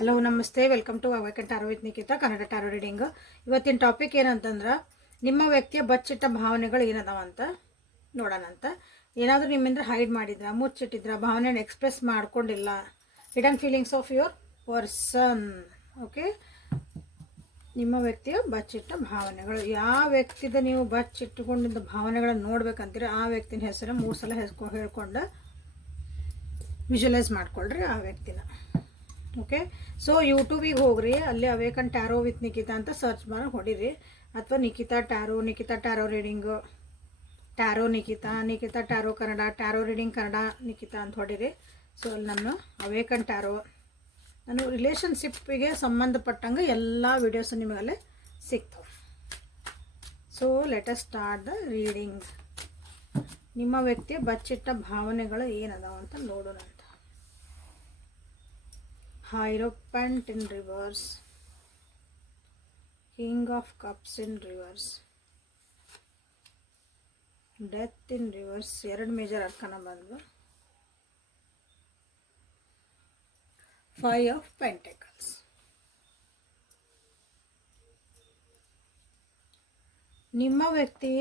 Hello ನಮಸ್ತೆ, welcome to awaken tarot with Nikita Kannada tarot reading. ಇವತ್ತಿನ topic ಏನಂತಂದ್ರೆ ನಿಮ್ಮ ವ್ಯಕ್ತಿಯ ಬಚ್ಚಿಟ್ಟ ಭಾವನೆಗಳು ಏನದಾವ ಅಂತ ನೋಡೋಣಂತ. ಏನಾದರೂ ನಿಮ್ಮಿಂದ ಹೈಡ್ ಮಾಡಿದ್ರ, ಮುಚ್ಚಿಟ್ಟಿದ್ರ, ಭಾವನೆಯನ್ನು ಎಕ್ಸ್ಪ್ರೆಸ್ ಮಾಡ್ಕೊಂಡಿಲ್ಲ, hidden feelings of your person. Okay, ನಿಮ್ಮ ವ್ಯಕ್ತಿಯ ಬಚ್ಚಿಟ್ಟ ಭಾವನೆಗಳು. ಯಾವ ವ್ಯಕ್ತಿದ ನೀವು ಬಚ್ಚಿಟ್ಟುಕೊಂಡಿದ್ದ ಭಾವನೆಗಳನ್ನು ನೋಡ್ಬೇಕಂತೀರಿ ಆ ವ್ಯಕ್ತಿನ ಹೆಸರು 3 ಸಲ ಹೇಳ್ಕೊಂಡು ವಿಜುವಲೈಸ್ ಮಾಡ್ಕೊಳ್ರಿ ಆ ವ್ಯಕ್ತಿನ. ಓಕೆ, ಸೊ ಯೂಟ್ಯೂಬಿಗೆ ಹೋಗ್ರಿ, ಅಲ್ಲಿ ಅವೇಕನ್ ಟ್ಯಾರೋ ವಿತ್ ನಿಕಿತಾ ಅಂತ ಸರ್ಚ್ ಮಾಡಿ ಹೊಡೀರಿ, ಅಥವಾ Nikita tarot reading, tarot Nikita tarot Kannada, tarot reading Kannada Nikita ಅಂತ ಹೊಡೀರಿ. ಸೊ ಅಲ್ಲಿ ನಾನು ಅವೇಕನ್ ಟ್ಯಾರೋ, ನಾನು ರಿಲೇಷನ್ಶಿಪ್ಪಿಗೆ ಸಂಬಂಧಪಟ್ಟಂಗೆ ಎಲ್ಲ ವಿಡಿಯೋಸ್ ನಿಮಗಲ್ಲೇ ಸಿಗ್ತವೆ. So let us start the reading. ನಿಮ್ಮ ವ್ಯಕ್ತಿಯ ಬಚ್ಚಿಟ್ಟ ಭಾವನೆಗಳು ಏನದಾವ ಅಂತ ನೋಡೋಣ. Hierophant in reverse, King of Cups in reverse, Death in reverse. 2 major arcana ಬಂದ್ವು. 5 of Pentacles. ನಿಮ್ಮ ವ್ಯಕ್ತಿ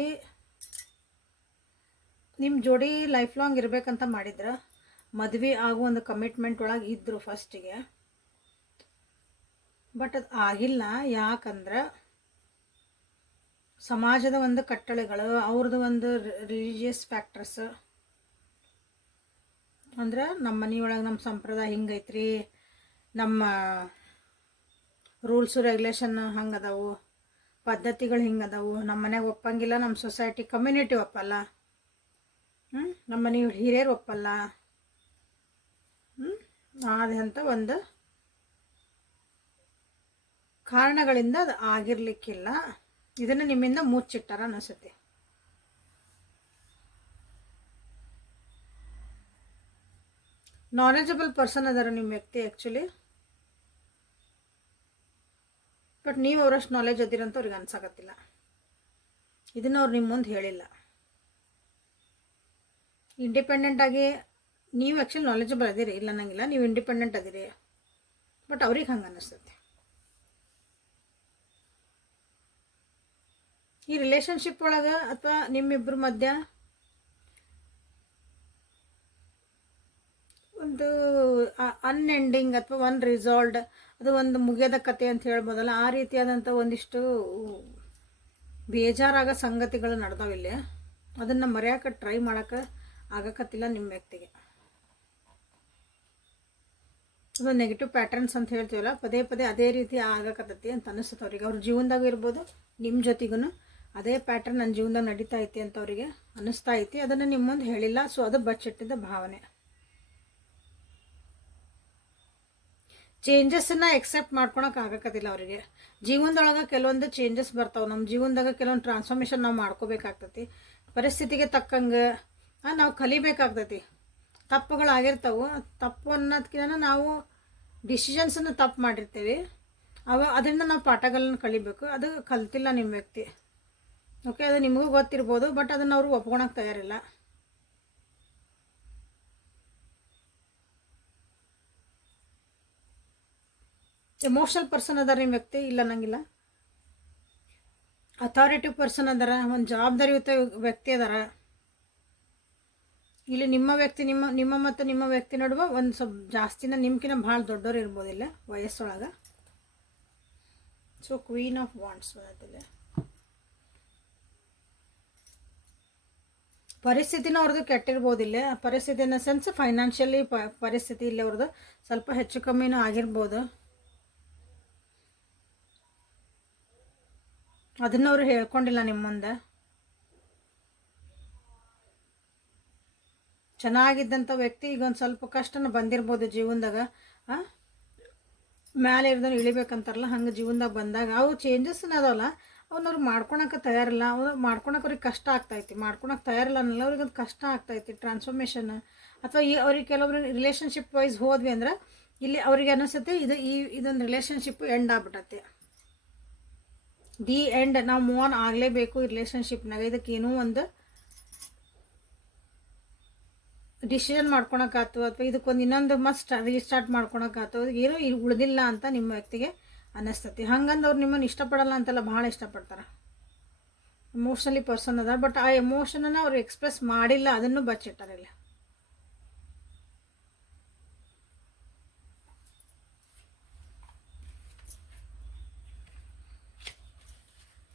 ನಿಮ್ಮ ಜೋಡಿ ಲೈಫ್ ಲಾಂಗ್ ಇರಬೇಕಂತ ಮಾಡಿದ್ರ, ಮದುವೆ ಆಗೋ ಒಂದು ಕಮಿಟ್ಮೆಂಟ್ ಒಳಗೆ ಇದ್ದರು ಫಸ್ಟಿಗೆ. ಬಟ್ ಅದು ಆಗಿಲ್ಲ. ಯಾಕಂದ್ರೆ ಸಮಾಜದ ಒಂದು ಕಟ್ಟಳೆಗಳು, ಅವ್ರದ್ದು ಒಂದು ರಿಲಿಜಿಯಸ್ ಫ್ಯಾಕ್ಟರ್ಸ್, ಅಂದ್ರೆ ನಮ್ಮ ಮನೆಯೊಳಗೆ ನಮ್ಮ ಸಂಪ್ರದಾಯ ಹಿಂಗೈತ್ರಿ, ನಮ್ಮ ರೂಲ್ಸು ರೆಗ್ಯುಲೇಷನ್ ಹಂಗದಾವು, ಪದ್ಧತಿಗಳು ಹಿಂಗದಾವು, ನಮ್ಮ ಮನೆಗೆ ಒಪ್ಪಂಗಿಲ್ಲ, ನಮ್ಮ ಸೊಸೈಟಿ ಕಮ್ಯುನಿಟಿ ಒಪ್ಪಲ್ಲ, ನಮ್ಮ ಮನೆ ಹಿರಿಯರು ಒಪ್ಪಲ್ಲ, ಅದಂತ ಒಂದು ಕಾರಣಗಳಿಂದ ಅದು ಆಗಿರ್ಲಿಕ್ಕಿಲ್ಲ. ಇದನ್ನು ನಿಮ್ಮಿಂದ ಮುಚ್ಚಿಟ್ಟಾರ ಅನಿಸುತ್ತೆ. ನಾಲೆಜಬಲ್ ಪರ್ಸನ್ ಅದಾರ ನಿಮ್ಮ ವ್ಯಕ್ತಿ ಆ್ಯಕ್ಚುಲಿ, ಬಟ್ ನೀವು ಅವರಷ್ಟು ನಾಲೆಜ್ ಅದಿರಂತ ಅವ್ರಿಗೆ ಅನ್ಸಾಕತ್ತಿಲ್ಲ. ಇದನ್ನು ಅವ್ರು ನಿಮ್ಮ ಮುಂದೆ ಹೇಳಿಲ್ಲ. ಇಂಡಿಪೆಂಡೆಂಟ್ ಆಗಿ ನೀವು ಆ್ಯಕ್ಚುಲಿ ನಾಲೆಜಬಲ್ ಅದಿರಿ, ಇಲ್ಲ ಅನ್ನಂಗಿಲ್ಲ, ನೀವು ಇಂಡಿಪೆಂಡೆಂಟ್ ಅದಿರಿ, ಬಟ್ ಅವ್ರಿಗೆ ಹಂಗೆ ಅನ್ನಿಸ್ತೈತಿ. ಈ ರಿಲೇಷನ್ಶಿಪ್ ಒಳಗೆ ಅಥವಾ ನಿಮ್ಮಿಬ್ಬರ ಮಧ್ಯ ಒಂದು ಅನ್ಎಂಡಿಂಗ್ ಅಥವಾ ರಿಸಾಲ್ವ್ಡ್, ಅದು ಒಂದು ಮುಗಿಯದ ಕತೆ ಅಂತ ಹೇಳ್ಬೋದಲ್ಲ, ಆ ರೀತಿಯಾದಂಥ ಒಂದಿಷ್ಟು ಬೇಜಾರಾಗ ಸಂಗತಿಗಳು ನಡೆದಾವಿಲ್ಲಿ. ಅದನ್ನು ಮರೆಯೋಕೆ ಟ್ರೈ ಮಾಡೋಕೆ ಆಗಕತ್ತಿಲ್ಲ ನಿಮ್ಮ ವ್ಯಕ್ತಿಗೆ. ಅದು ನೆಗೆಟಿವ್ ಪ್ಯಾಟರ್ನ್ಸ್ ಅಂತ ಹೇಳ್ತೀವಲ್ಲ, ಪದೇ ಪದೇ ಅದೇ ರೀತಿ ಆಗಕತ್ತೈತಿ ಅಂತ ಅನಿಸುತ್ತೆ ಅವ್ರಿಗೆ. ಅವ್ರ ಜೀವನದಾಗ ಇರ್ಬೋದು, ನಿಮ್ಮ ಜೊತೆಗೂ ಅದೇ ಪ್ಯಾಟರ್ನ್ ನನ್ನ ಜೀವನದಾಗ ನಡೀತಾ ಐತಿ ಅಂತ ಅವರಿಗೆ ಅನ್ನಿಸ್ತಾ ಐತಿ. ಅದನ್ನು ನಿಮ್ಮ ಮುಂದೆ ಹೇಳಿಲ್ಲ. ಸೊ ಅದು ಬಚ್ಚಿಟ್ಟಿದ್ದ ಭಾವನೆ. ಚೇಂಜಸ್ಸನ್ನು ಎಕ್ಸೆಪ್ಟ್ ಮಾಡ್ಕೊಳಕ್ಕೆ ಆಗಕತ್ತಿಲ್ಲ ಅವರಿಗೆ. ಜೀವನದೊಳಗೆ ಕೆಲವೊಂದು ಚೇಂಜಸ್ ಬರ್ತಾವೆ, ನಮ್ಮ ಜೀವನದಾಗ ಕೆಲವೊಂದು ಟ್ರಾನ್ಸ್ಫಾರ್ಮೇಷನ್ ನಾವು ಮಾಡ್ಕೋಬೇಕಾಗ್ತೈತಿ. ಪರಿಸ್ಥಿತಿಗೆ ತಕ್ಕಂಗೆ ನಾವು ಕಲಿಬೇಕಾಗ್ತೈತಿ. ತಪ್ಪುಗಳಾಗಿರ್ತಾವೆ. ತಪ್ಪು ಅನ್ನೋದಕ್ಕಿಂತ ನಾವು ಡಿಸಿಷನ್ಸನ್ನು ತಪ್ಪು ಮಾಡಿರ್ತೀವಿ, ಅದರಿಂದ ನಾವು ಪಾಠಗಳನ್ನ ಕಲಿಬೇಕು. ಅದು ಕಲ್ತಿಲ್ಲ ನಿಮ್ಮ ವ್ಯಕ್ತಿ. ಓಕೆ, ಅದು ನಿಮಗೂ ಗೊತ್ತಿರ್ಬೋದು, ಬಟ್ ಅದನ್ನು ಅವರು ಒಪ್ಕೊಳಕ್ಕೆ ತಯಾರಿಲ್ಲ. ಎಮೋಷನಲ್ ಪರ್ಸನ್ ಅದಾರ ನಿಮ್ಮ ವ್ಯಕ್ತಿ, ಇಲ್ಲ ಅನ್ನಂಗಿಲ್ಲ. ಅಥಾರಿಟಿವ್ ಪರ್ಸನ್ ಅದಾರ, ಒಂದು ಜವಾಬ್ದಾರಿಯುತ ವ್ಯಕ್ತಿ ಅದಾರ. ಇಲ್ಲಿ ನಿಮ್ಮ ವ್ಯಕ್ತಿ ನಿಮ್ಮ ಮತ್ತು ನಿಮ್ಮ ವ್ಯಕ್ತಿ ನಡುವೆ ಒಂದು ಸ್ವಲ್ಪ ಜಾಸ್ತಿನ ನಿಮ್ಕಿನ ಭಾಳ ದೊಡ್ಡವ್ರು ಇರ್ಬೋದಿಲ್ಲ ವಯಸ್ಸೊಳಗೆ. ಸೊ ಕ್ವೀನ್ ಆಫ್ ವಾಂಡ್ಸ್ ಬರೋದಿಲ್ಲ. ಪರಿಸ್ಥಿತಿನ ಅವ್ರದ್ದು ಕೆಟ್ಟಿರ್ಬೋದಿಲ್ಲ. ಪರಿಸ್ಥಿತಿ ಇನ್ ದ ಸೆನ್ಸ್ ಫೈನಾನ್ಷಿಯಲಿ ಪರಿಸ್ಥಿತಿ ಇಲ್ಲಿ ಅವ್ರದ್ದು ಸ್ವಲ್ಪ ಹೆಚ್ಚು ಕಮ್ಮಿನೂ ಆಗಿರ್ಬೋದು. ಅದನ್ನು ಅವರು ಹೇಳ್ಕೊಂಡಿಲ್ಲ ನಿಮ್ಮ ಮುಂದೆ. ಚೆನ್ನಾಗಿದ್ದಂಥ ವ್ಯಕ್ತಿ ಈಗ ಒಂದು ಸ್ವಲ್ಪ ಕಷ್ಟನ ಬಂದಿರ್ಬೋದು ಜೀವನದಾಗ. ಮ್ಯಾಲೆ ಇರ್ದನ್ನು ಇಳಿಬೇಕಂತಾರಲ್ಲ, ಹಂಗೆ ಜೀವನದಾಗ ಬಂದಾಗ ಅವು ಚೇಂಜಸ್ನ ಅದಾವಲ್ಲ, ಅವ್ನವ್ರು ಮಾಡ್ಕೊಳಕ್ಕೆ ತಯಾರಿಲ್ಲ. ಅವ್ರು ಮಾಡ್ಕೊಳಕ್ಕೆ ಅವ್ರಿಗೆ ಕಷ್ಟ ಆಗ್ತೈತಿ. ಮಾಡ್ಕೊಳಕ್ಕೆ ತಯಾರಿಲ್ಲ ಅನ್ನಲ್ಲ, ಅವ್ರಿಗೆ ಅದು ಕಷ್ಟ ಆಗ್ತೈತಿ ಟ್ರಾನ್ಸ್ಫಾರ್ಮೇಷನ್. ಅಥವಾ ಅವ್ರಿಗೆ ಕೆಲವೊಬ್ರು ರಿಲೇಷನ್ಶಿಪ್ ವೈಸ್ ಹೋದ್ವಿ ಅಂದ್ರೆ ಇಲ್ಲಿ ಅವ್ರಿಗೆ ಅನಿಸುತ್ತೆ ಇದೊಂದು ರಿಲೇಷನ್ಶಿಪ್ ಎಂಡ್ ಆಗ್ಬಿಟ್ಟತ್ತೆ. ದಿ ಎಂಡ್, ನಾವು ಮೂವ್ ಆನ್ ಆಗಲೇಬೇಕು ಈ ರಿಲೇಷನ್ಶಿಪ್ನಾಗ. ಇದಕ್ಕೇನೋ ಒಂದು ಡಿಸಿಷನ್ ಮಾಡ್ಕೊಳಕ್ಕಾಯ್ತು ಅಥವಾ ಇದಕ್ಕೊಂದು ಇನ್ನೊಂದು ಮಸ್ಟ್ ರೀಸ್ಟಾರ್ಟ್ ಮಾಡ್ಕೊಳಕ್ಕಾಯ್ತು ಏನೋ ಇಲ್ಲಿ ಉಳಿದಿಲ್ಲ ಅಂತ ನಿಮ್ಮ ವ್ಯಕ್ತಿಗೆ ಅನ್ನಿಸ್ತತಿ. ಹಂಗಂದು ಅವ್ರು ನಿಮ್ಮನ್ನು ಇಷ್ಟಪಡಲ್ಲ ಅಂತೆಲ್ಲ ಭಾಳ ಇಷ್ಟಪಡ್ತಾರೆ. ಎಮೋಷ್ನಲಿ ಪರ್ಸನ್ ಅದ, ಬಟ್ ಆ ಎಮೋಷನನ್ನು ಅವ್ರು ಎಕ್ಸ್ಪ್ರೆಸ್ ಮಾಡಿಲ್ಲ, ಅದನ್ನು ಬಚ್ಚಿಟ್ಟಾರಿಲ್ಲ.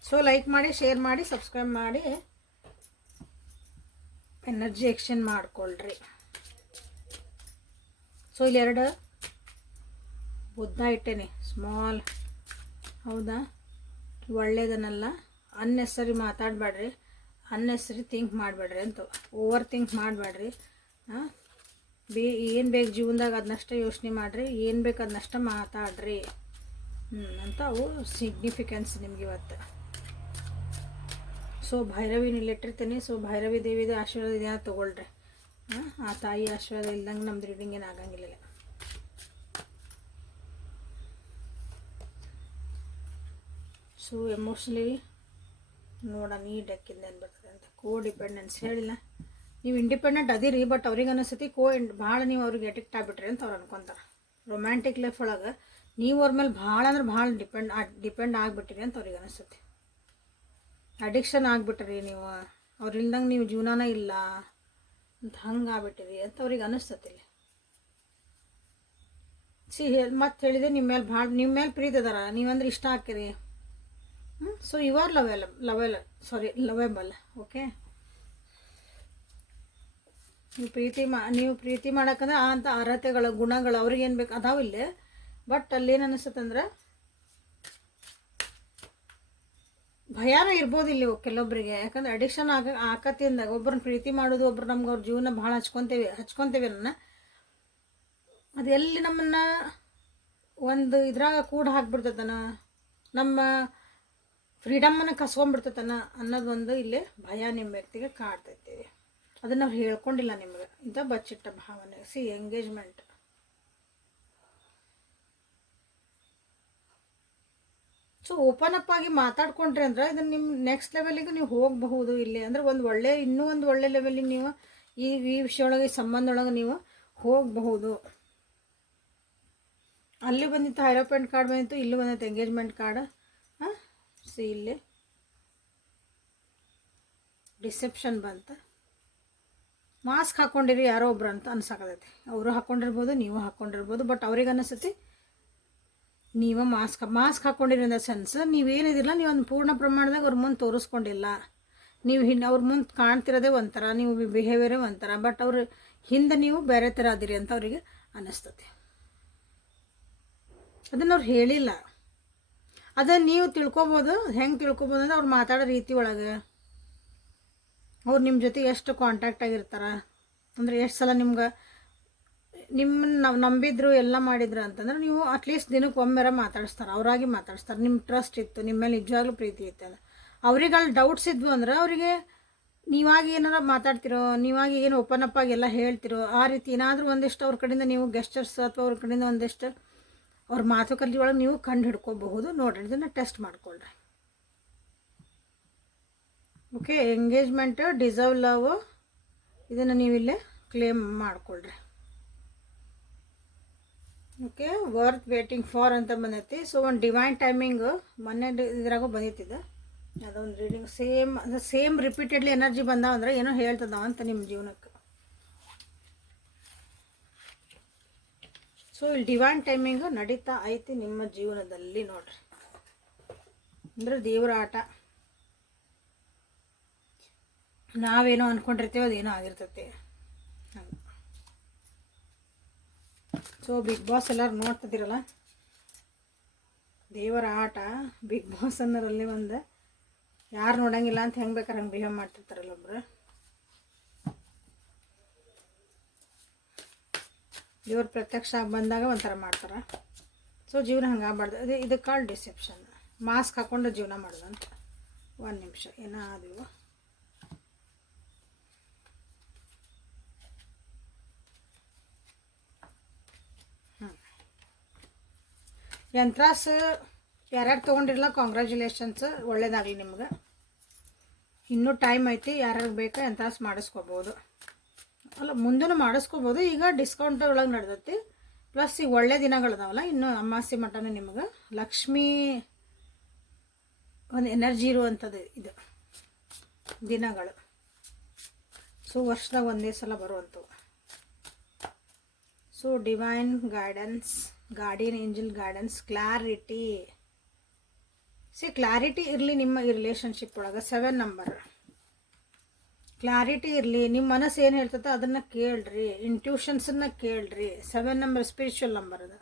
ಸೊ ಲೈಕ್ ಮಾಡಿ, ಶೇರ್ ಮಾಡಿ, ಸಬ್ಸ್ಕ್ರೈಬ್ ಮಾಡಿ, ಎನರ್ಜಿ ಎಕ್ಸ್ಚೇಂಜ್ ಮಾಡ್ಕೊಳ್ರಿ. ಸೊ ಇಲ್ಲಿ 2 ಬುದ್ಧ ಇಟ್ಟೇನೆ, ಸ್ಮಾಲ್. ಹೌದಾ, ಒಳ್ಳೇದನ್ನೆಲ್ಲ ಅನ್ನೆಸರಿ ಮಾತಾಡಬೇಡ್ರಿ, ಅನ್ನೆಸರಿ ಥಿಂಕ್ ಮಾಡಬೇಡ್ರಿ ಅಂತ. ಓವರ್ ಥಿಂಕ್ ಮಾಡಬೇಡ್ರಿ. ಏನು ಬೇಕು ಜೀವನದಾಗ ಅದನ್ನಷ್ಟೇ ಯೋಚನೆ ಮಾಡಿರಿ, ಏನು ಬೇಕು ಅದನ್ನಷ್ಟೇ ಮಾತಾಡ್ರಿ ಅಂತ ಅವು ಸಿಗ್ನಿಫಿಕೆನ್ಸ್ ನಿಮ್ಗೆ ಇವತ್ತು. ಸೊ ಭೈರವಿನ ಇಲ್ಲಿಟ್ಟಿರ್ತೀನಿ. ಸೊ ಭೈರವಿ ದೇವಿದು ಆಶೀರ್ವಾದ ಇದೆಯಾ ತೊಗೊಳ್ರಿ. ಆ ತಾಯಿ ಆಶೀರ್ವಾದ ಇಲ್ದಂಗೆ ನಮ್ದು ರೀಡಿಂಗ್ ಏನು ಆಗಂಗಿಲ್ಲ. ಸೊ ಎಮೋಷ್ನಲಿ ನೋಡೋಣ ಈ ಡೆಕ್ಕಿಂದ ಏನು ಬರ್ತದೆ ಅಂತ. ಕೋ ಡಿಪೆಂಡೆನ್ಸ್ ಹೇಳಿಲ್ಲ, ನೀವು ಇಂಡಿಪೆಂಡೆಂಟ್ ಅದಿರಿ, ಬಟ್ ಅವ್ರಿಗೆ ಅನಿಸ್ತತಿ ಭಾಳ ನೀವು ಅವ್ರಿಗೆ ಅಡಿಕ್ಟ್ ಆಗಿಬಿಟ್ರಿ ಅಂತ ಅವ್ರು ಅನ್ಕೊತಾರೆ. ರೊಮ್ಯಾಂಟಿಕ್ ಲೈಫ್ ಒಳಗೆ ನೀವು ಅವ್ರ ಮೇಲೆ ಭಾಳ ಅಂದ್ರೆ ಭಾಳ ಡಿಪೆಂಡ್ ಆಗಿಬಿಟ್ಟಿರಿ ಅಂತ ಅವ್ರಿಗೆ ಅನಿಸ್ತತಿ. ಅಡಿಕ್ಷನ್ ಆಗಿಬಿಟ್ರಿ ನೀವು, ಅವ್ರಿಲ್ದಂಗೆ ನೀವು ಜೀವನನೇ ಇಲ್ಲ ಅಂತ ಹಂಗೆ ಆಗ್ಬಿಟ್ಟಿರಿ ಅಂತ ಅವ್ರಿಗೆ ಅನ್ನಿಸ್ತತಿಲ್ಲ. ಮತ್ತೆ ಹೇಳಿದೆ ನಿಮ್ಮ ಮೇಲೆ ಪ್ರೀತಿ ಅದಾರ, ನೀವಂದ್ರೆ ಇಷ್ಟ ಹಾಕಿರಿ. So you are lovable. Okay, ನೀವು ಪ್ರೀತಿ ಮಾಡೋಕ್ಕಂದ್ರೆ ಅಂಥ ಅರ್ಹತೆಗಳು, ಗುಣಗಳು ಅವ್ರಿಗೇನು ಬೇಕು ಅದಾವಿಲ್ಲ. ಬಟ್ ಅಲ್ಲೇನು ಅನಿಸುತ್ತಂದ್ರೆ ಭಯನೂ ಇರ್ಬೋದು ಇಲ್ಲಿ ಕೆಲವೊಬ್ಬರಿಗೆ. ಯಾಕಂದ್ರೆ ಅಡಿಕ್ಷನ್ ಆಕತಿಂದಾಗ ಒಬ್ಬರನ್ನ ಪ್ರೀತಿ ಮಾಡೋದು, ಒಬ್ರು ನಮ್ಗೆ ಅವ್ರ ಜೀವನ ಭಾಳ ಹಚ್ಕೊತೇವೆ ಅದೆಲ್ಲಿ ನಮ್ಮನ್ನು ಒಂದು ಇದ್ರಾಗ ಕೂಡ ಹಾಕ್ಬಿಡ್ತತನ, ನಮ್ಮ ಫ್ರೀಡಮನ್ನು ಕಸ್ಕೊಂಡ್ಬಿಡ್ತತನ ಅನ್ನೋದೊಂದು ಇಲ್ಲಿ ಭಯ ನಿಮ್ಮ ವ್ಯಕ್ತಿಗೆ ಕಾಡ್ತೈತಿ. ಅದನ್ನು ನಾವು ಹೇಳ್ಕೊಂಡಿಲ್ಲ ನಿಮ್ಗೆ, ಇಂಥ ಬಚ್ಚಿಟ್ಟ ಭಾವನೆ. ಎಂಗೇಜ್ಮೆಂಟ್. ಸೊ ಓಪನ್ ಅಪ್ ಆಗಿ ಮಾತಾಡ್ಕೊಂಡ್ರಿ ಅಂದ್ರೆ ಇದನ್ನು ನಿಮ್ಮ ನೆಕ್ಸ್ಟ್ ಲೆವೆಲಿಗೆ ನೀವು ಹೋಗಬಹುದು. ಇಲ್ಲಿ ಅಂದರೆ ಇನ್ನೂ ಒಂದು ಒಳ್ಳೆ ಲೆವೆಲಿಗೆ ನೀವು ಈ ವಿಷಯ ಒಳಗೆ, ಈ ಸಂಬಂಧ ಒಳಗೆ ನೀವು ಹೋಗಬಹುದು. ಅಲ್ಲಿ ಬಂದಿತ್ತು ಹೈರೋಪೆಂಟ್ ಕಾರ್ಡ್ ಬಂದಿತ್ತು, ಇಲ್ಲಿ ಬಂದಿತ್ತು ಎಂಗೇಜ್ಮೆಂಟ್ ಕಾರ್ಡ್. ಇಲ್ಲಿ ಡಿಸೆಪ್ಷನ್ ಬಂತ. ಮಾಸ್ಕ್ ಹಾಕ್ಕೊಂಡಿರಿ ಯಾರೋ ಒಬ್ರು ಅಂತ ಅನ್ಸಕತೈತಿ. ಅವರು ಹಾಕ್ಕೊಂಡಿರ್ಬೋದು, ನೀವು ಹಾಕ್ಕೊಂಡಿರ್ಬೋದು, ಬಟ್ ಅವ್ರಿಗೆ ಅನಿಸ್ತೈತಿ ನೀವು ಮಾಸ್ಕ್ ಹಾಕ್ಕೊಂಡಿರಿ ಅನ್ನೋ ಸೆನ್ಸ್. ನೀವೇನಿದಿಲ್ಲ, ನೀವು ಒಂದು ಪೂರ್ಣ ಪ್ರಮಾಣದಾಗ ಅವ್ರ ಮುಂದೆ ತೋರಿಸ್ಕೊಂಡಿಲ್ಲ. ನೀವು ಅವ್ರ ಮುಂದೆ ಕಾಣ್ತಿರೋದೇ ಒಂಥರ, ನೀವು ಬಿಹೇವಿಯರೇ ಒಂಥರ, ಬಟ್ ಅವ್ರ ಹಿಂದೆ ನೀವು ಬೇರೆ ಥರ ಅದಿರಿ ಅಂತ ಅವರಿಗೆ ಅನ್ನಿಸ್ತತಿ. ಅದನ್ನು ಅವ್ರು ಹೇಳಿಲ್ಲ. ಅದನ್ನು ನೀವು ತಿಳ್ಕೊಬೋದು. ಹೆಂಗೆ ತಿಳ್ಕೊಬೋದು ಅಂದ್ರೆ ಅವ್ರು ಮಾತಾಡೋ ರೀತಿ ಒಳಗೆ, ಅವ್ರು ನಿಮ್ಮ ಜೊತೆ ಎಷ್ಟು ಕಾಂಟ್ಯಾಕ್ಟ್ ಆಗಿರ್ತಾರೆ, ಅಂದರೆ ಎಷ್ಟು ಸಲ ನಿಮ್ಮನ್ನು ನಂಬಿದ್ರು ಎಲ್ಲ ಮಾಡಿದ್ರು ಅಂತಂದ್ರೆ ನೀವು ಅಟ್ಲೀಸ್ಟ್ ದಿನಕ್ಕೆ ಒಮ್ಮೆರ ಮಾತಾಡಿಸ್ತಾರೆ, ಅವರಾಗಿ ಮಾತಾಡಿಸ್ತಾರೆ. ನಿಮ್ಮ ಟ್ರಸ್ಟ್ ಇತ್ತು, ನಿಮ್ಮ ಮೇಲೆ ನಿಜವಾಗ್ಲೂ ಪ್ರೀತಿ ಇತ್ತು ಅಂದ್ರೆ. ಅವ್ರಿಗೆ ಅಲ್ಲಿ ಡೌಟ್ಸ್ ಇದ್ವು ಅಂದ್ರೆ ಅವರಿಗೆ ನೀವಾಗಿ ಏನಾರ ಮಾತಾಡ್ತಿರೋ, ನೀವಾಗಿ ಏನು ಓಪನ್ ಅಪ್ ಆಗಿ ಎಲ್ಲ ಹೇಳ್ತಿರೋ, ಆ ರೀತಿ ಏನಾದರೂ ಒಂದಿಷ್ಟು ಅವ್ರ ಕಡೆಯಿಂದ ನೀವು ಗೆಸ್ಟರ್ಸ್ ಅಥವಾ ಅವ್ರ ಕಡೆಯಿಂದ ಒಂದಿಷ್ಟು ಅವ್ರ ಮಾತುಕತೆ ಒಳಗೆ ನೀವು ಕಂಡು ಹಿಡ್ಕೋಬಹುದು. ನೋಡ್ರಿ, ಇದನ್ನು ಟೆಸ್ಟ್ ಮಾಡ್ಕೊಳ್ರಿ. ಓಕೆ, ಎಂಗೇಜ್ಮೆಂಟ್, ಡಿಸರ್ವ್ ಲವ್, ಇದನ್ನು ನೀವಿಲ್ಲೇ ಕ್ಲೇಮ್ ಮಾಡ್ಕೊಳ್ರಿ. ಓಕೆ, ವರ್ತ್ ವೇಟಿಂಗ್ ಫಾರ್ ಅಂತ ಬಂದೈತಿ. ಸೊ ಒಂದು ಡಿವೈನ್ ಟೈಮಿಂಗು ಮೊನ್ನೆ ಇದ್ರಾಗೂ ಬಂದಿತ್ತಿದೆ. ಅದೊಂದು ರೀಡಿಂಗ್ ಸೇಮ್ ರಿಪೀಟೆಡ್ಲಿ ಎನರ್ಜಿ ಬಂದಾವ ಅಂದ್ರೆ ಏನೋ ಹೇಳ್ತದ ಅಂತ ನಿಮ್ಮ ಜೀವನಕ್ಕೆ. ಸೊ ಇಲ್ಲಿ ಡಿವೈನ್ ಟೈಮಿಂಗು ನಡೀತಾ ಐತಿ ನಿಮ್ಮ ಜೀವನದಲ್ಲಿ. ನೋಡ್ರಿ, ಅಂದರೆ ದೇವರ ಆಟ. ನಾವೇನೋ ಅಂದ್ಕೊಂಡಿರ್ತೀವಿ, ಅದೇನೋ ಆಗಿರ್ತೈತಿ. ಸೊ ಬಿಗ್ ಬಾಸ್ ಎಲ್ಲರೂ ನೋಡ್ತಿದ್ದೀರಲ್ಲ, ದೇವರ ಆಟ ಬಿಗ್ ಬಾಸ್ ಅನ್ನೋರಲ್ಲಿ ಒಂದು ಯಾರು ನೋಡಂಗಿಲ್ಲ ಅಂತ ಹೆಂಗೆ ಬೇಕಾದ್ರೆ ಹಂಗೆ ಬಿಹೇವ್ ಮಾಡ್ತಿರ್ತಾರಲ್ಲ ಒಬ್ರು. ದೇವ್ರ ಪ್ರತ್ಯಕ್ಷ ಆಗಿ ಬಂದಾಗ ಒಂಥರ ಮಾಡ್ತಾರೆ. ಸೊ ಜೀವನ ಹಂಗೆ ಆಗ್ಬಾರ್ದು. ಇದು ಕಾಲ್ ಡಿಸೆಪ್ಷನ್. ಮಾಸ್ಕ್ ಹಾಕ್ಕೊಂಡು ಜೀವನ ಮಾಡೋದು ಅಂತ. ಒಂದು ನಿಮಿಷ ಏನಾದವು ಯಂತ್ರಾಸ್ ಯಾರ್ಯಾರು ತೊಗೊಂಡಿರಲ್ಲ, ಕಾಂಗ್ರ್ಯಾಚುಲೇಷನ್ಸ್, ಒಳ್ಳೇದಾಗಲಿ ನಿಮ್ಗೆ. ಇನ್ನೂ ಟೈಮ್ ಐತಿ. ಯಾರ್ಯಾರು ಬೇಕಾ ಯಂತ್ರಾಸ್ ಮಾಡಿಸ್ಕೋಬೋದು. ಅಲ್ಲ ಮುಂದೂ ಮಾಡಿಸ್ಕೋಬೋದು. ಈಗ ಡಿಸ್ಕೌಂಟ್ ಒಳಗೆ ನಡೆದೈತಿ. ಪ್ಲಸ್ ಈಗ ಒಳ್ಳೆ ದಿನಗಳದಾವಲ್ಲ, ಇನ್ನು ಅಮಾವಾಸ್ಯೆ ಮಟನೇ ನಿಮಗೆ ಲಕ್ಷ್ಮೀ ಒಂದು ಎನರ್ಜಿ ಇರುವಂಥದ್ದು ಇದು ದಿನಗಳು. ಸೊ ವರ್ಷದಾಗ ಒಂದೇ ಸಲ ಬರುವಂಥವು. So divine guidance, guardian angel guidance, clarity. Clarity ಇರಲಿ ನಿಮ್ಮ ಈ ರಿಲೇಷನ್ಶಿಪ್ ಒಳಗೆ. 7 ನಂಬರ್ ಕ್ಲಾರಿಟಿ ಇರಲಿ. ನಿಮ್ಮ ಮನಸ್ಸು ಏನು ಹೇಳ್ತೈತೆ ಅದನ್ನು ಕೇಳ್ರಿ, ಇಂಟ್ಯೂಷನ್ಸನ್ನು ಕೇಳ್ರಿ. 7 ನಂಬರ್ ಸ್ಪಿರಿಚುವಲ್ ನಂಬರ್ ಅದು,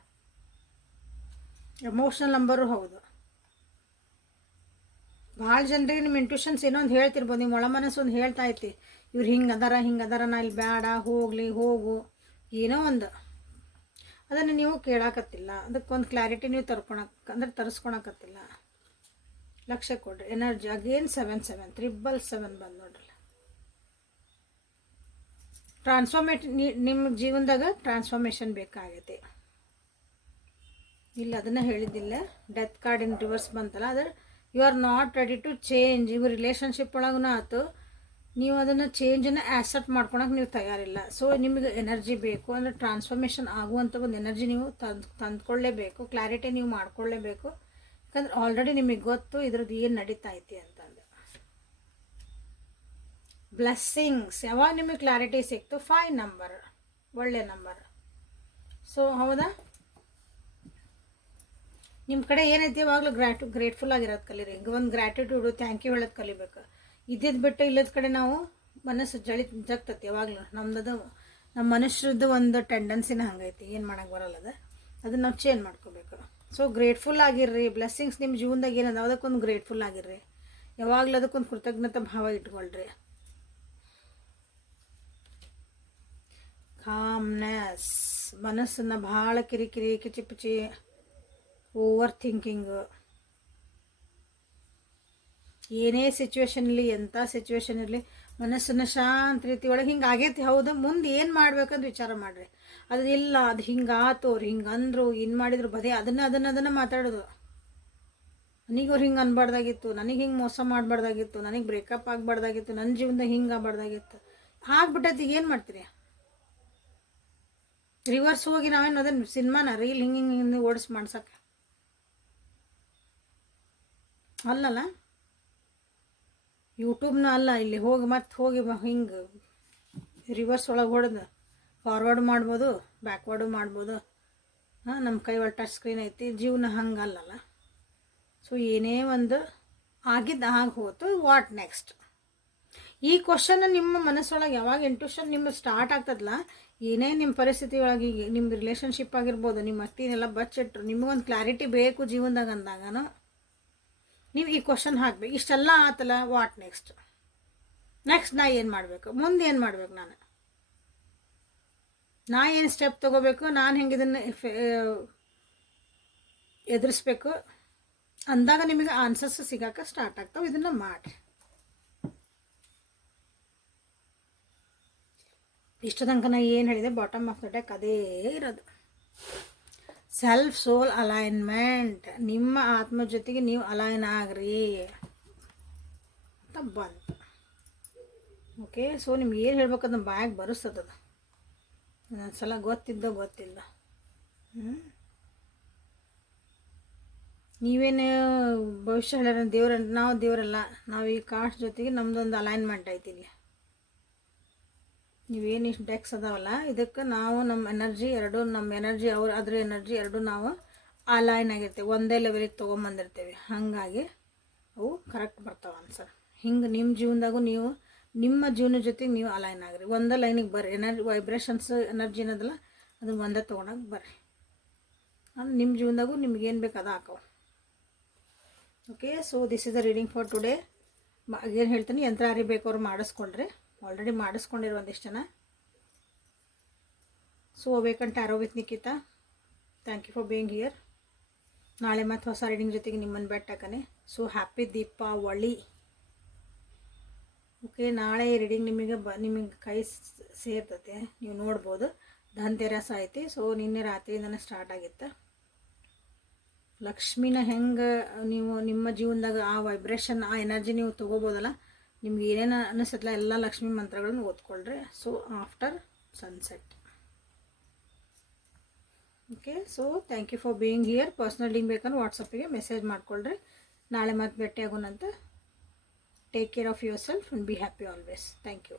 ಎಮೋಷ್ನಲ್ ನಂಬರು ಹೌದು. ಭಾಳ ಜನರಿಗೆ ನಿಮ್ಮ ಇಂಟ್ಯೂಷನ್ಸ್ ಏನೋ ಒಂದು ಹೇಳ್ತಿರ್ಬೋದು, ನಿಮ್ಮ ಒಳ ಮನಸ್ಸು ಒಂದು ಹೇಳ್ತಾ ಐತಿ, ಇವ್ರು ಹಿಂಗೆ ಅದಾರ, ನಾ ಇಲ್ಲಿ ಬೇಡ, ಹೋಗು ಏನೋ ಒಂದು. ಅದನ್ನು ನೀವು ಕೇಳಾಕತ್ತಿಲ್ಲ, ಅದಕ್ಕೊಂದು ಕ್ಲಾರಿಟಿ ನೀವು ತರಿಸ್ಕೊಳಕತ್ತಿಲ್ಲ. ಲಕ್ಷ್ಯ ಕೊಡ್ರಿ. ಎನರ್ಜಿ ಅಗೇನ್ 7 7 ಬಂದು ನೋಡ್ರಿ. ನಿಮ್ಮ ಜೀವನದಾಗ ಟ್ರಾನ್ಸ್ಫಾರ್ಮೇಷನ್ ಬೇಕಾಗೈತಿ. ಇಲ್ಲ ಅದನ್ನು ಹೇಳಿದ್ದಿಲ್ಲ. ಡೆತ್ ಕಾರ್ಡ್ ಇನ್ ರಿವರ್ಸ್ ಬಂತಲ್ಲ, ಅದ್ರ you are not ready to change. ಇವು ರಿಲೇಷನ್ಶಿಪ್ ಒಳಗೂ ಆಯ್ತು, ನೀವು ಅದನ್ನು ಚೇಂಜನ್ನು ಆ್ಯಕ್ಸೆಪ್ಟ್ ಮಾಡ್ಕೊಳಕ್ಕೆ ನೀವು ತಯಾರಿಲ್ಲ. ಸೊ ನಿಮಗೆ ಎನರ್ಜಿ ಬೇಕು ಅಂದರೆ ಟ್ರಾನ್ಸ್ಫಾರ್ಮೇಷನ್ ಆಗುವಂಥ ಒಂದು ಎನರ್ಜಿ ನೀವು ತಂದ್ಕೊಳ್ಳೇಬೇಕು. ಕ್ಲಾರಿಟಿ ನೀವು ಮಾಡ್ಕೊಳ್ಳೇಬೇಕು. ಯಾಕಂದ್ರೆ ಆಲ್ರೆಡಿ ನಿಮಗೆ ಗೊತ್ತು ಇದ್ರದ್ದು ಏನು ನಡೀತಾ ಐತಿ ಅಂತಂದು. ಬ್ಲೆಸ್ಸಿಂಗ್ಸ್, ಯಾವಾಗ ನಿಮಗೆ ಕ್ಲಾರಿಟಿ ಸಿಕ್ತು? 5 ನಂಬರ್ ಒಳ್ಳೆ ನಂಬರ್. ಸೊ ಹೌದಾ, ನಿಮ್ಮ ಕಡೆ ಏನೈತಿ ಯಾವಾಗಲೂ ಗ್ರೇಟ್ಫುಲ್ ಆಗಿರೋದು ಕಲೀರಿ. ಈಗ ಒಂದು ಗ್ರ್ಯಾಟಿಟ್ಯೂಡು, ಥ್ಯಾಂಕ್ ಯು ಹೇಳೋದು ಕಲಿಬೇಕು. ಇದ್ದಿದ್ದು ಬಿಟ್ಟು ಇಲ್ಲದ ಕಡೆ ನಾವು ಮನಸ್ಸು ಜಗ್ತತಿ ಯಾವಾಗಲೂ. ನಮ್ಮದು ನಮ್ಮ ಮನುಷ್ಯರದ್ದು ಒಂದು ಟೆಂಡೆನ್ಸಿನ ಹಂಗೈತಿ, ಏನು ಮಾಡೋಕ್ಕೆ ಬರಲ್ಲದ. ಅದನ್ನು ನಾವು ಚೇಂಜ್ ಮಾಡ್ಕೋಬೇಕು. So grateful ಆಗಿರ್ರಿ. ಬ್ಲೆಸ್ಸಿಂಗ್ಸ್ ನಿಮ್ಮ ಜೀವನದಾಗ ಏನದ ಅದಕ್ಕೊಂದು ಗ್ರೇಟ್ಫುಲ್ ಆಗಿರ್ರಿ. ಯಾವಾಗಲೂ ಅದಕ್ಕೊಂದು ಕೃತಜ್ಞತೆ ಭಾವ ಇಟ್ಕೊಳ್ರಿ. ಕಾಮ್ನೆಸ್, ಮನಸ್ಸನ್ನು ಭಾಳ ಕಿರಿಕಿರಿ, ಕಿಚಿಪಿಚಿ, ಓವರ್ ಥಿಂಕಿಂಗು, ಏನೇ ಸಿಚುವೇಶನ್ ಇರಲಿ, ಎಂಥ ಸಿಚುವೇಶನ್ ಇರಲಿ, ಮನಸ್ಸನ್ನು ಶಾಂತ ರೀತಿ ಒಳಗೆ ಹಿಂಗೆ ಆಗೈತಿ. ಹೌದು, ಮುಂದೆ ಏನು ಮಾಡ್ಬೇಕಂತ ವಿಚಾರ ಮಾಡಿರಿ. ಅದು ಇಲ್ಲ, ಅದು ಹಿಂಗಾತು, ಅವ್ರು ಹಿಂಗೆ ಅಂದರು, ಏನು ಮಾಡಿದ್ರು, ಬದೇ ಅದನ್ನು ಮಾತಾಡೋದು. ನನಗೆ ಅವ್ರು ಹಿಂಗೆ ಅನ್ಬಾರ್ದಾಗಿತ್ತು, ನನಗೆ ಹಿಂಗೆ ಮೋಸ ಮಾಡಬಾರ್ದಾಗಿತ್ತು, ನನಗೆ ಬ್ರೇಕಪ್ ಆಗಬಾರ್ದಾಗಿತ್ತು, ನನ್ನ ಜೀವನದಾಗ ಹಿಂಗೆ ಆಗಬಾರ್ದಾಗಿತ್ತು. ಆಗ್ಬಿಟ್ಟೈತಿ, ಏನು ಮಾಡ್ತೀರಿ? ರಿವರ್ಸ್ ಹೋಗಿ ನಾವೇನು ಅದನ್ನು ಸಿನಿಮಾನ ರೀಲ್ ಹಿಂಗೆ ಓಡಿಸಿ ಮಾಡ್ಸಕ್ಕೆ ಅಲ್ಲಲ್ಲ, ಯೂಟ್ಯೂಬ್ನ ಅಲ್ಲ. ಇಲ್ಲಿ ಹೋಗಿ ಮತ್ತೆ ಹೋಗಿ ಹಿಂಗೆ ರಿವರ್ಸ್ ಒಳಗೆ ಹೊಡೆದು ಫಾರ್ವರ್ಡ್ ಮಾಡ್ಬೋದು, ಬ್ಯಾಕ್ವರ್ಡು ಮಾಡ್ಬೋದು. ನಮ್ಮ ಕೈ ಒಳಗೆ ಟಚ್ ಸ್ಕ್ರೀನ್ ಐತಿ. ಜೀವನ ಹಂಗಲ್ಲಲ್ಲ. ಸೊ ಏನೇ ಒಂದು ಆಗಿದ್ದು ಆಗಿ ಹೋಯ್ತು, ವಾಟ್ ನೆಕ್ಸ್ಟ್? ಈ ಕ್ವಶನ್ ನಿಮ್ಮ ಮನಸ್ಸೊಳಗೆ ಯಾವಾಗ ಇಂಟ್ಯೂಷನ್ ನಿಮ್ಮ ಸ್ಟಾರ್ಟ್ ಆಗ್ತದಲ್ಲ, ಏನೇ ನಿಮ್ಮ ಪರಿಸ್ಥಿತಿ ಒಳಗೆ, ನಿಮ್ಮ ರಿಲೇಷನ್ಶಿಪ್ ಆಗಿರ್ಬೋದು, ನಿಮ್ಮ ಅತ್ತಿನೆಲ್ಲ ಬಚ್ಚಿಟ್ರು, ನಿಮಗೊಂದು ಕ್ಲಾರಿಟಿ ಬೇಕು ಜೀವನದಾಗ ಅಂದಾಗನು ನೀವು ಈ ಕ್ವಶನ್ ಹಾಕ್ಬೇಕು. ಇಷ್ಟೆಲ್ಲ ಆತಲ್ಲ, ವಾಟ್ ನೆಕ್ಸ್ಟ್? ನಾ ಏನು ಮಾಡಬೇಕು? ಮುಂದೆ ಏನು ಮಾಡ್ಬೇಕು? ನಾ ಏನು ಸ್ಟೆಪ್ ತೊಗೋಬೇಕು? ನಾನು ಹೆಂಗೆ ಇದನ್ನು ಎದುರಿಸ್ಬೇಕು ಅಂದಾಗ ನಿಮಗೆ ಆನ್ಸರ್ಸ್ ಸಿಗೋಕೆ ಸ್ಟಾರ್ಟ್ ಆಗ್ತಾವೆ. ಇದನ್ನು ಮಾಡಿರಿ. ಇಷ್ಟು ತನಕ ನಾ ಏನು ಹೇಳಿದೆ, ಬಾಟಮ್ ಆಫ್ ದ ಡೆಕ್ ಅದೇ ಇರೋದು. ಸೆಲ್ಫ್ ಸೋಲ್ ಅಲೈನ್ಮೆಂಟ್, ನಿಮ್ಮ ಆತ್ಮ ಜೊತೆಗೆ ನೀವು ಅಲೈನ್ ಆಗ್ರಿ ಅಂತ ಬಂತು. ಓಕೆ, ಸೊ ನಿಮ್ಗೆ ಏನು ಹೇಳ್ಬೇಕಂದ್ರೆ ಬಾಯಾಗ ಬರಿಸ್ತದದು. ಒಂದೊಂದು ಸಲ ಗೊತ್ತಿಲ್ಲ. ನೀವೇನು ಭವಿಷ್ಯ ಹೇಳ್ಯಾರ, ನಾವು ದೇವರಲ್ಲ. ನಾವು ಈ ಕಾಸ್ಟ್ ಜೊತೆಗೆ ನಮ್ಮದೊಂದು ಅಲೈನ್ಮೆಂಟ್ ಐತಿ. ಇಲ್ಲಿ ನೀವೇನು ಇಷ್ಟು ಡೆಕ್ಸ್ ಅದಾವಲ್ಲ, ಇದಕ್ಕೆ ನಾವು ನಮ್ಮ ಎನರ್ಜಿ ಅದ್ರ ಎನರ್ಜಿ ಎರಡು ನಾವು ಅಲೈನ್ ಆಗಿರ್ತೇವೆ, ಒಂದೇ ಲೆವೆಲಿಗೆ ತೊಗೊಂಬಂದಿರ್ತೇವೆ. ಹಾಗಾಗಿ ಅವು ಕರೆಕ್ಟ್ ಬರ್ತಾವೆ ಆನ್ಸರ್. ಹಿಂಗೆ ನಿಮ್ಮ ಜೀವನದಾಗೂ ನೀವು ನಿಮ್ಮ ಜೀವನ ಜೊತೆಗೆ ನೀವು ಅಲೈನ್ ಆಗಿರಿ. ಒಂದೇ ಲೈನಿಗೆ ಬರ್ರಿ. ವೈಬ್ರೇಷನ್ಸ್ ಎನರ್ಜಿ ಏನದಲ್ಲ ಅದನ್ನು ಒಂದೇ ತೊಗೊಳಕ್ಕೆ ಬರ್ರಿ. ಅಂದ್ರೆ ನಿಮ್ಮ ಜೀವನದಾಗೂ ನಿಮ್ಗೇನು ಬೇಕು ಅದು ಹಾಕವು. Okay, so this is the reading for today. ಏನು ಹೇಳ್ತೀನಿ, ಯಂತ್ರ ಅರಿಬೇಕವ್ರು ಮಾಡಿಸ್ಕೊಂಡ್ರಿ. ಆಲ್ರೆಡಿ ಮಾಡಿಸ್ಕೊಂಡಿರೋ ಒಂದಿಷ್ಟು ಜನ. So awaken tarot with Nikhita, thank you for being here. ನಾಳೆ ಮತ್ತು ಹೊಸ ರೀಡಿಂಗ್ ಜೊತೆಗೆ ನಿಮ್ಮನ್ನು ಬೆಟ್ಟಾಕನೆ. So happy Deepavali. ಓಕೆ, ನಾಳೆ ರೀಡಿಂಗ್ ನಿಮಗೆ ಕೈ ಸೇರ್ತತೆ, ನೀವು ನೋಡ್ಬೋದು. ಧನ್ತೆರಸ್ ಐತಿ. ಸೊ ನಿನ್ನೆ ರಾತ್ರಿಯಿಂದನೇ ಸ್ಟಾರ್ಟ್ ಆಗಿತ್ತು. ಲಕ್ಷ್ಮಿನ ಹೆಂಗೆ ನೀವು ನಿಮ್ಮ ಜೀವನದಾಗ ಆ ವೈಬ್ರೇಷನ್, ಆ ಎನರ್ಜಿ ನೀವು ತೊಗೋಬೋದಲ್ಲ, ನಿಮ್ಗೆ ಏನೇನು ಅನ್ನಿಸ್ತಲ್ಲ ಎಲ್ಲ ಲಕ್ಷ್ಮೀ ಮಂತ್ರಗಳನ್ನ ಓದ್ಕೊಳ್ರಿ. So after sunset. Okay, so thank you for being here. Personal link ಬೇಕಂದ್ರೆ ವಾಟ್ಸಪ್ಪಿಗೆ ಮೆಸೇಜ್ ಮಾಡ್ಕೊಳ್ರಿ. ನಾಳೆ ಮತ್ತೆ ಭೇಟಿ ಆಗೋಣಂತ. Take care of yourself and be happy always. Thank you.